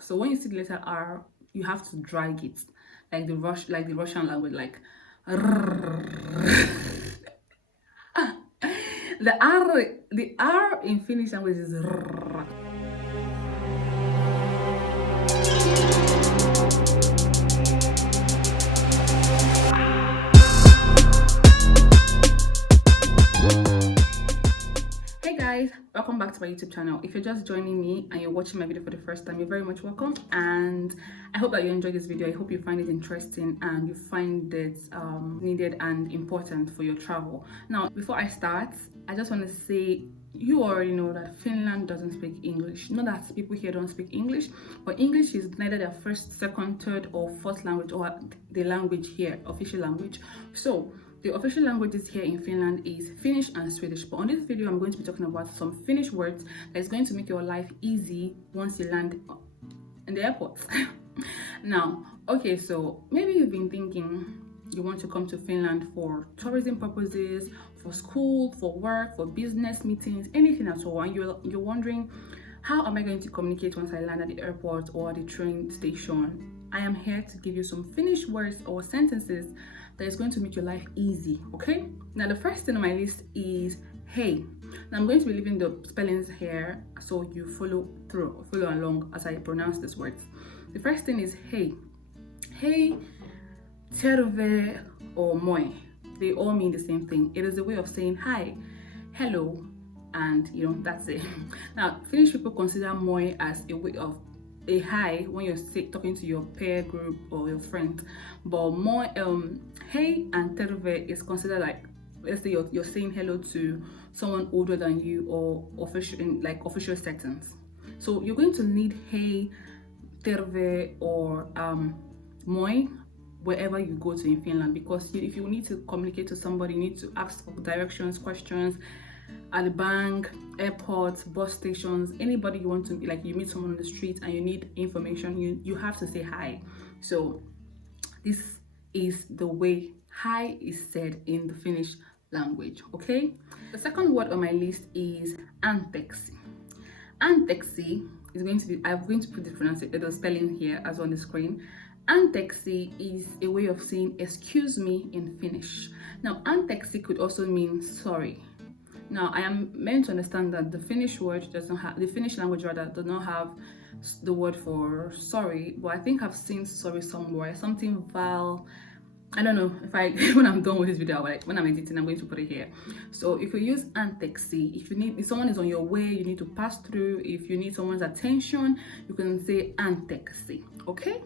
So when you see the letter R, you have to drag it, like the Russian language, like the R in Finnish language is Hey guys, welcome back to my YouTube channel. If you're just joining me and you're watching my video for the first time, you're very much welcome, and I hope that you enjoyed this video. I hope you find it interesting and you find it needed and important for your travel. Now, before I start, I just want to say you already know that Finland doesn't speak English. Not that people here don't speak English, but English is neither their first, second, third, or fourth language, or the language here, official language. So the official languages here in Finland is Finnish and Swedish. But on this video, I'm going to be talking about some Finnish words that is going to make your life easy once you land in the airport. Now, okay, so maybe you've been thinking you want to come to Finland for tourism purposes, for school, for work, for business meetings, anything at all, and you're wondering, how am I going to communicate once I land at the airport or the train station? I am here to give you some Finnish words or sentences that is going to make your life easy, okay? Now, the first thing on my list is hey. Now, I'm going to be leaving the spellings here so you follow along as I pronounce these words. The first thing is hey. Hey, terve, or moi. They all mean the same thing. It is a way of saying hi, hello, and that's it. Now, Finnish people consider moi as a way of a hi when you're talking to your peer group or your friend, but more hey and terve is considered like, let's say you're saying hello to someone older than you or official in like official settings. So you're going to need hey, terve, or moi wherever you go to in Finland, because if you need to communicate to somebody, you need to ask for directions, questions at the bank, airports, bus stations, anybody you want to, like you meet someone on the street and you need information, you have to say hi. So this is the way hi is said in the Finnish language, okay? The second word on my list is anteeksi. Anteeksi is going to be, I'm going to put the spelling here as on the screen. Anteeksi is a way of saying excuse me in Finnish. Now, anteeksi could also mean sorry. Now, I am meant to understand that the Finnish word does not have, the Finnish language rather, does not have the word for sorry, but I think I've seen sorry somewhere, something val. I don't know if when I'm done with this video, like when I'm editing, I'm going to put it here. So if you use anteeksi, if someone is on your way, you need to pass through, if you need someone's attention, you can say anteeksi, okay?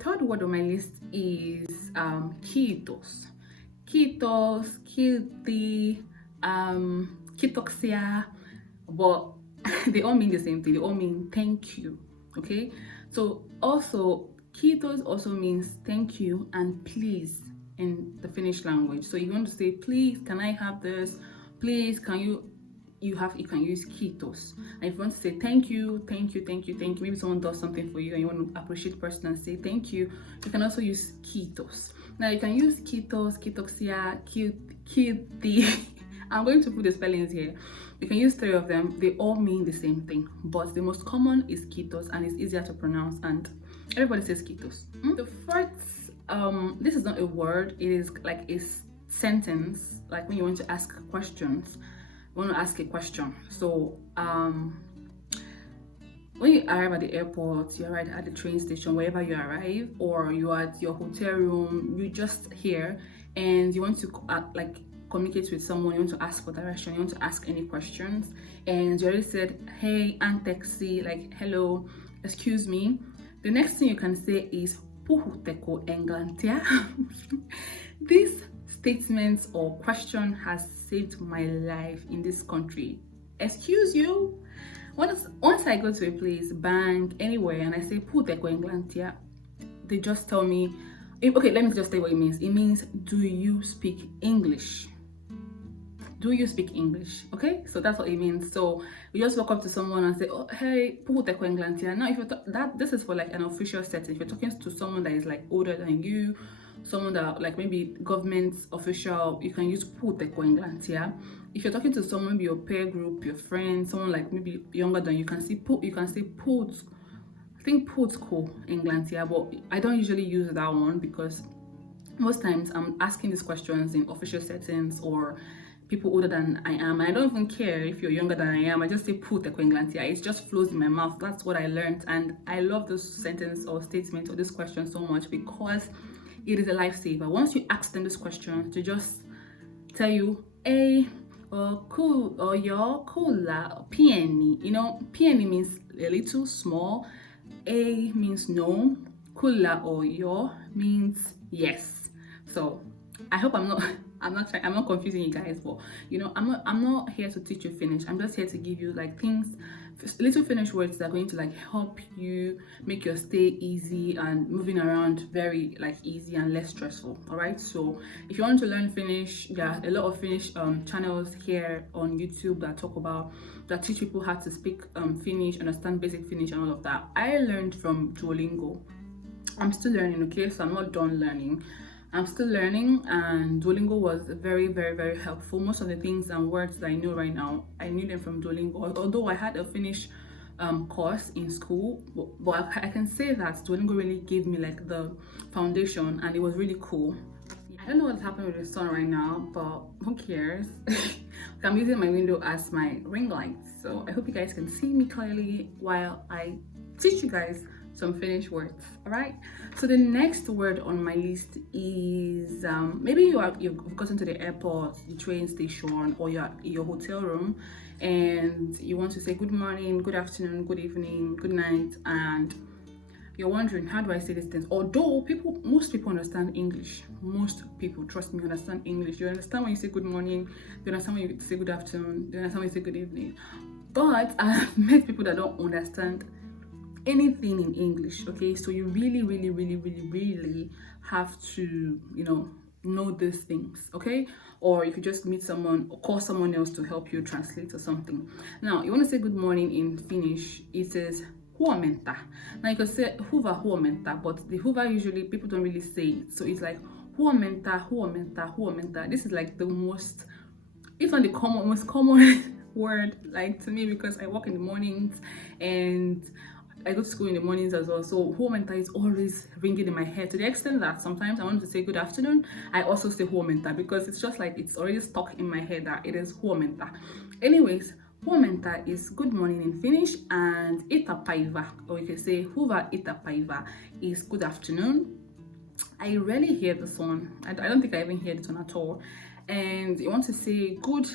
Third word on my list is kiitos. Kiitos, kilti, kitoksia, but they all mean the same thing. They all mean thank you, okay? So also kiitos also means thank you and please in the Finnish language. So you want to say, please, can I have this? Please, can you can use kiitos. And if you want to say thank you, maybe someone does something for you and you want to appreciate the person and say thank you, you can also use kiitos. Now you can use kiitos, kitoksia, kilti. I'm going to put the spellings here. You can use 3 of them. They all mean the same thing, but the most common is kiitos and it's easier to pronounce, and everybody says kiitos. The fourth, this is not a word, it is like a sentence, like when you want to ask questions, you want to ask a question. So when you arrive at the airport, you arrive at the train station, wherever you arrive, or you're at your hotel room, you just here and you want to like communicate with someone, you want to ask for direction, you want to ask any questions, and you already said hey, anteeksi, like hello, excuse me. The next thing you can say is puhutteko englantia. This statement or question has saved my life in this country. Excuse you? Once I go to a place, bank, anywhere, and I say puhutteko englantia, they just tell me, okay, let me just say what it means. It means, do you speak English? Do you speak English? Okay, so that's what it means. So you just walk up to someone and say, oh, hey, puhutteko englantia. Now, if you're this is for like an official setting. If you're talking to someone that is like older than you, someone that like maybe government official, you can use puhutteko englantia. If you're talking to someone, maybe your peer group, your friend, someone like maybe younger than you, can say put I think Putko Englantia, but I don't usually use that one because most times I'm asking these questions in official settings or people older than I am, and I don't even care if you're younger than I am. I just say put Englantia. It just flows in my mouth. That's what I learned, and I love this sentence or statement or this question so much because it is a lifesaver. Once you ask them this question, to just tell you a or cool or your cooler peony. You know, peony means a little small, a means no, cooler or your means yes. So I hope I'm not I'm not confusing you guys, but you know, I'm not here to teach you Finnish. I'm just here to give you like things, little Finnish words that are going to like help you make your stay easy and moving around very like easy and less stressful. All right, so if you want to learn Finnish, there are a lot of Finnish channels here on YouTube that teach people how to speak Finnish, understand basic Finnish and all of that. I learned from Duolingo. I'm still learning, okay, so I'm not done learning. I'm still learning, and Duolingo was very, very, very helpful. Most of the things and words that I know right now, I knew them from Duolingo. Although I had a Finnish course in school, but I can say that Duolingo really gave me like the foundation, and it was really cool. I don't know what's happening with the sun right now, but who cares? I'm using my window as my ring light, so I hope you guys can see me clearly while I teach you guys some Finnish words. All right, so the next word on my list is maybe you've gotten to the airport, the train station, or you're in your hotel room and you want to say good morning, good afternoon, good evening, good night, and you're wondering, how do I say these things? Although most people understand English. Most people, trust me, understand English. You understand when you say good morning, you understand when you say good afternoon, you understand when you say good evening. But I've met people that don't understand anything in English. Okay, so you really, really, really, really, really have to, you know these things. Okay, or if you just meet someone or call someone else to help you translate or something. Now you want to say good morning in Finnish, it says huomenta. Now you can say hyvää huomenta, but the hyvää usually people don't really say it, so it's like huomenta, huomenta, huomenta. This is like the most, if not the most common word like to me, because I work in the mornings and I go to school in the mornings as well, so huomenta is always ringing in my head, to the extent that sometimes I want to say good afternoon, I also say huomenta, because it's just like it's already stuck in my head that it is huomenta. Anyways, huomenta is good morning in Finnish, and iltapäivä, or you can say hyvää iltapäivää, is good afternoon. I rarely hear this one. I don't think I even hear this one at all. And you want to say good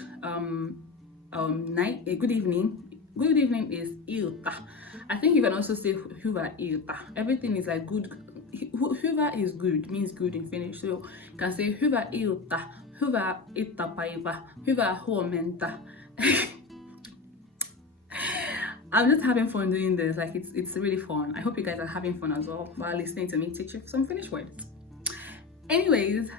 night, good evening. Good evening is ilta. I think you can also say hyvää ilta. Everything is like good. Hyvä is good, means good in Finnish. So you can say hyvää ilta, hyvää iltapäivä, hyvää huomenta. I'm just having fun doing this. Like it's really fun. I hope you guys are having fun as well while listening to me teach you some Finnish words. Anyways,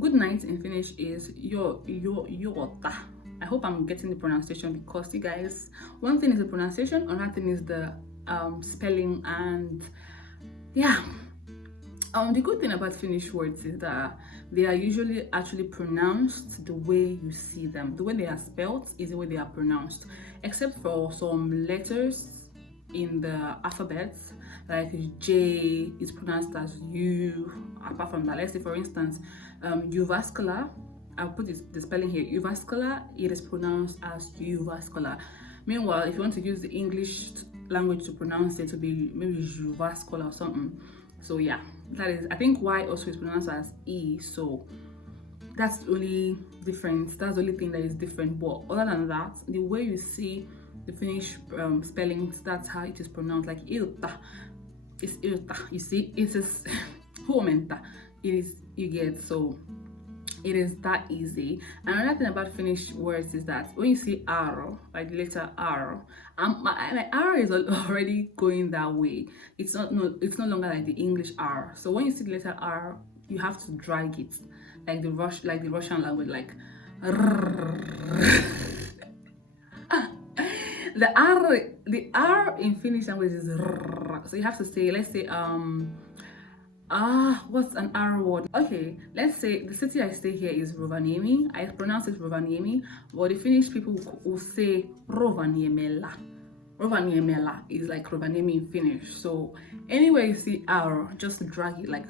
good night in Finnish is yoota. I hope I'm getting the pronunciation, because you guys, one thing is the pronunciation, another thing is the spelling, and yeah. The good thing about Finnish words is that they are usually actually pronounced the way you see them. The way they are spelled is the way they are pronounced, except for some letters in the alphabet, like J is pronounced as U. Apart from that, let's say for instance, uvascular, I'll put the spelling here, uvascular, it is pronounced as uvascular. Meanwhile, if you want to use the English language to pronounce it, to be maybe uvascular or something. So yeah, that is, I think Y also is pronounced as E, so that's the only difference, that's the only thing that is different. But other than that, the way you see the Finnish spellings, that's how it is pronounced. Like ilta is ilta, you see, it is huomenta, it is, you get, so it is that easy. And another thing about Finnish words is that when you see R, like the letter R, my R is already going that way. It's no longer like the English R. So when you see the letter R, you have to drag it, like the Russian language, like the R in Finnish language is so you have to say, let's say what's an R word? Okay, let's say the city I stay here is Rovaniemi. I pronounce it Rovaniemi, but the Finnish people will say Rovaniemella. Rovaniemela is like Rovaniemi in Finnish. So anywhere you see R, just drag it like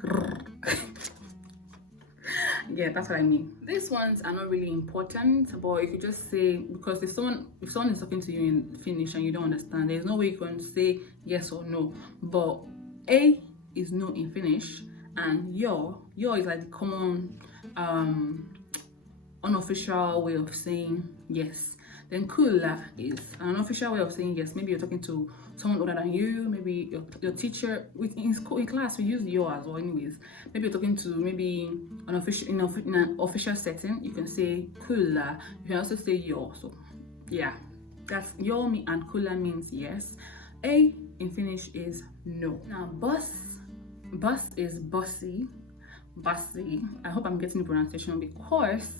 yeah, that's what I mean. These ones are not really important, but if you just say, because if someone is talking to you in Finnish and you don't understand, there's no way you can say yes or no. But A is no in Finnish, and yo is like the common unofficial way of saying yes. Then kula is an unofficial way of saying yes. Maybe you're talking to someone older than you, maybe your teacher. In school, in class, we use yo as well. Anyways, maybe you're talking to maybe an official in an official setting. You can say kula. You can also say yo. So yeah, that's yo me and kula means yes. A in Finnish is no. Now bus is bossy. Bossy. I hope I'm getting the pronunciation because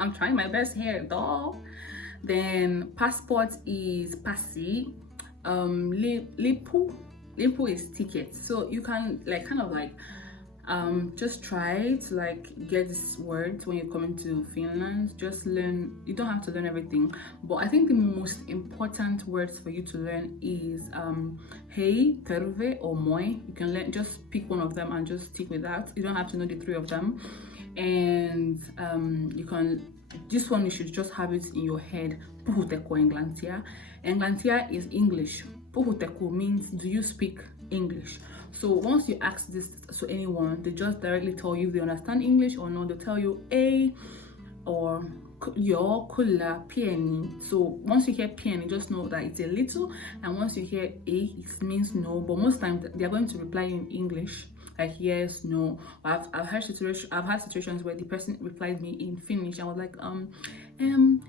I'm trying my best here, though. Then passport is passy. Lipu is ticket. So you can like kind of like just try to like get these words when you're coming to Finland. Just learn. You don't have to learn everything, but I think the most important words for you to learn is hey, terve, or moi. You can learn, just pick one of them and just stick with that. You don't have to know the three of them. And you can, this one you should just have it in your head. Puhuteko Englantia. Englantia is English. Puhuteko means do you speak English? So once you ask this to anyone, they just directly tell you if they understand English or not. They'll tell you A or yo, kula, pieni. So once you hear pieni, just know that it's a little, and once you hear A, it means no. But most times they are going to reply in English, like yes, no. I've had situations where the person replied me in Finnish. I was like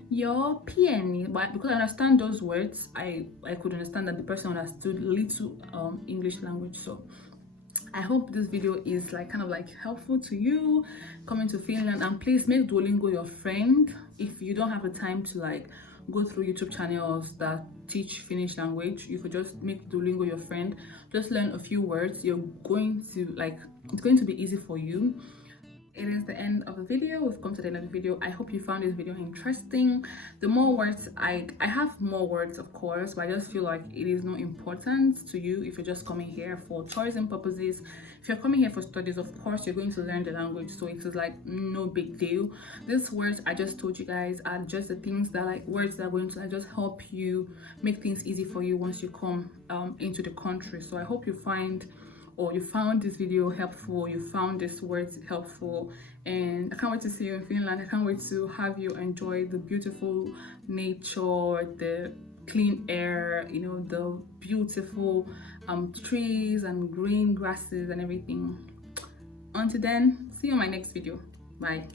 yo pieni, but because I understand those words, I could understand that the person understood little English language. So I hope this video is like kind of like helpful to you coming to Finland. And please make Duolingo your friend. If you don't have the time to like go through YouTube channels that teach Finnish language, you could just make Duolingo your friend. Just learn a few words. You're going to like, it's going to be easy for you. It is the end of the video. We've come to the end of the video. I hope you found this video interesting. The more words, I have more words, of course, but I just feel like it is not important to you if you're just coming here for tourism purposes. If you're coming here for studies, of course you're going to learn the language, so it is like no big deal. These words I just told you guys are just the things that like words that are going to like, just help you make things easy for you once you come into the country. So I hope you found this video helpful, you found these words helpful, and I can't wait to see you in Finland. I can't wait to have you enjoy the beautiful nature, the clean air, you know, the beautiful trees and green grasses and everything. Until then, see you in my next video. Bye.